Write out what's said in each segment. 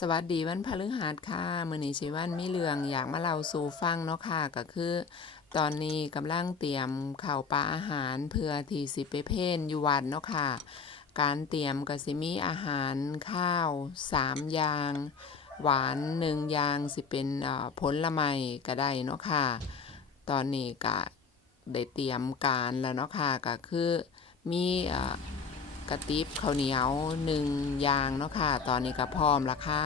สวัสดีวันพฤหัสค่ะมื้อนี้สิวันมีเรื่องอยากมาเล่าสู่ฟังเนาะค่ะก็คือ ตอนนี้กำลังเตรียมข้าวปลาอาหารเพื่อที่สิไปเพลอยู่วัดเนาะค่ะ การเตรียมก็สิมีอาหารข้าวสามอย่าง หวานหนึ่งอย่างสิเป็นผลไม้ก็ได้เนาะค่ะ ตอนนี้ก็ได้เตรียมการแล้วเนาะค่ะก็คือมีอ กระติบข้าวเหนียวหนึ่งอย่างเนาะค่ะ ตอนนี้ก็พร้อมละค่ะ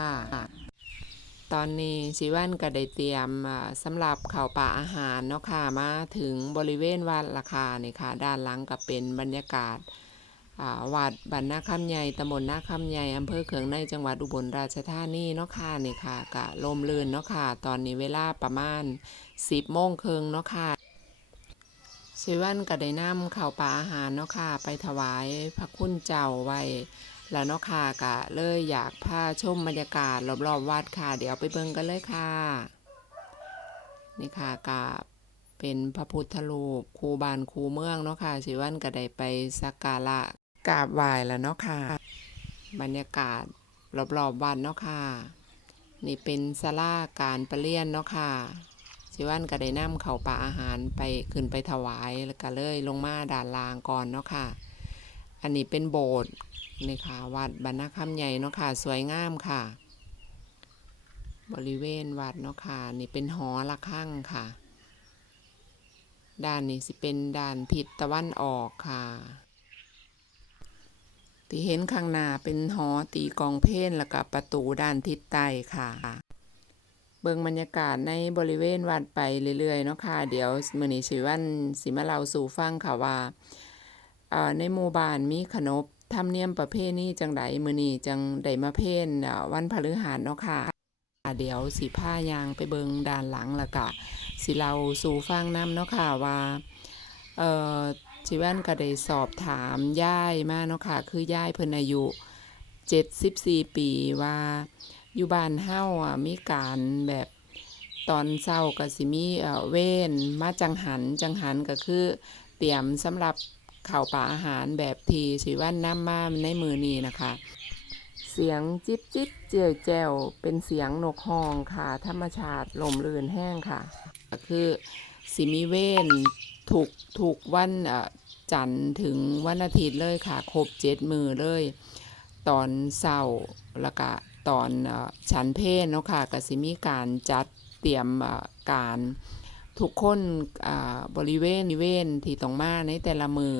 ตอนนี้สิวันก็ได้เตรียมอ่าสำหรับข้าวปลาอาหารเนาะค่ะมาถึงบริเวณวัดราคานี่ค่ะ ด้านหลังก็เป็นบรรยากาศวัดบ้านนาคำใหญ่ตำบลนาคำใหญ่อำเภอเขืองในจังหวัดอุบลราชธานีเนาะค่ะนี่ค่ะก็ลมลื่นเนาะค่ะ ตอนนี้เวลาประมาณ10โมงครึ่งเนาะค่ะ สิวันก็ได้นำข้าวปลาอาหารเนาะค่ะไปถวายพระคุณเจ้าไว้แล้วเนาะค่ะก็เลยอยากพาชมบรรยากาศรอบๆวัดค่ะ เดี๋ยวไปเบิ่งกันเลยค่ะ นี่ค่ะก็เป็นพระพุทธรูปคูบานคูเมืองเนาะค่ะสิวันก็ได้ไปสักการะกราบไหว้แล้วเนาะค่ะ บรรยากาศรอบๆวัดเนาะค่ะ นี่เป็นศาลาการประเรียนเนาะค่ะ สิวันก็ได้นำเข้าปลาอาหารไปขึ้นไปถวายแล้วก็เลยลงมาด่านลางก่อนเนาะค่ะ อันนี้เป็นโบสถ์นี่ค่ะวัดบรรณคำใหญ่เนาะค่ะ สวยงามค่ะ บริเวณวัดเนาะค่ะนี่เป็นหอระฆังค่ะ ด้านนี้สิเป็นด้านทิศตะวันออกค่ะที่เห็นข้างหน้าเป็นหอตีกองเพลนแล้วก็ประตูด้านทิศใต้ค่ะ บิ่งบรรยากาศในบริเวณวัดไปเรื่อยๆเนาะค่ะ เดี๋ยวมื้อนี้สิวันสิมาเล่าสู่ฟังค่ะว่าเอ่อในหมู่บ้านมีขนบธรรมเนียมประเพณีจังไดมื้อนี้จังได้มาเพนเอ่อวันพฤหัสเนาะค่ะ เดี๋ยวสิพายางไปเบิงด้านหลังล้วก็สิเราสู่ฟังน้ำเนาะค่ะว่าเอ่อจิแว่นก็ได้สอบถามย่ายมาเนาะค่ะ คือย่ายเพิ่นอายุ 74 ปีว่า อยู่บ้านเฮาอะมีการแบบตอนเช้าก็สิมีเอ่อเว้นมาจังหันจังหันก็คือ เตรียมสำหรับข้าวปลาอาหารแบบทีสิว่นนำมาในมือนี้นะคะ เสียงจิ๊บจิ๊บเจียวแจวเป็นเสียงนกฮองค่ะ ธรรมชาติลมลื่นแห้งค่ะ ก็คือสิมีเว้นถูกถูกวันจันทร์ถึงวันอาทิตย์เลยค่ะ ครบเจ็ดมือเลย ตอนเช้าล้วก็ ตอนเอ่อฉันเพลเนาะค่ะก็สิมีการจัดเตรียมการทุกคนบริเวณบริเวณที่ต้องมาในแต่ละมือ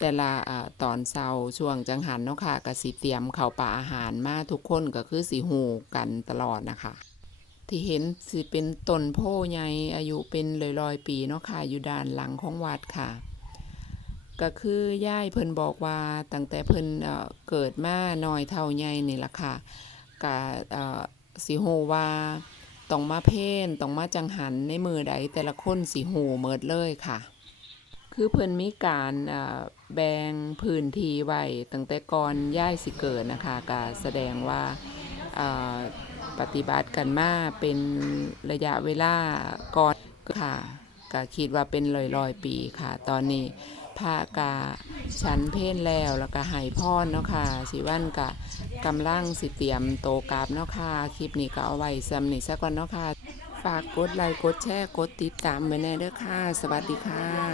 แต่ละอ่าตอนเช้าช่วงจังหันเนาะค่ะก็สิเตรียมเข้าปลาอาหารมาทุกคนก็คือสิหูกันตลอดนะคะ ที่เห็นสิเป็นต้นโพใหญ่อายุเป็นร้อยปีเนาะค่ะอยู่ด้านหลังของวัดค่ะ ก็คือย่ายเพิ่นบอกว่าตั้งแต่เพิ่นเกิดมาหน้อยเท่าใหญ่นี่ล่ะค่ะ ก็เอ่อสิฮู้ว่าต้องมาเพลนต้องมาจังหันในมือใดแต่ละคนสิฮู้เมิดเลยค่ะ คือเพิ่นมีการแบ่งพื้นที่ไว้ตั้งแต่ก่อนย้ายสิเกิดนะคะก็แสดงว่าปฏิบัติกันมาเป็นระยะเวลาก่อนค่ะ ก็คิดว่าเป็นร้อยๆปีค่ะ ตอนนี้พระกาชั้นเพลแล้วแล้วก็หายพรเนาะค่ะสิวันกะกำลังสิเตรียมโตกราบเนาะค่ะคลิปนี้ก็เอาไว้สำนีสักก่อนเนาะค่ะฝากกดไลค์กดแชร์กดติดตามไว้แน่เด้อค่ะ สวัสดีค่ะ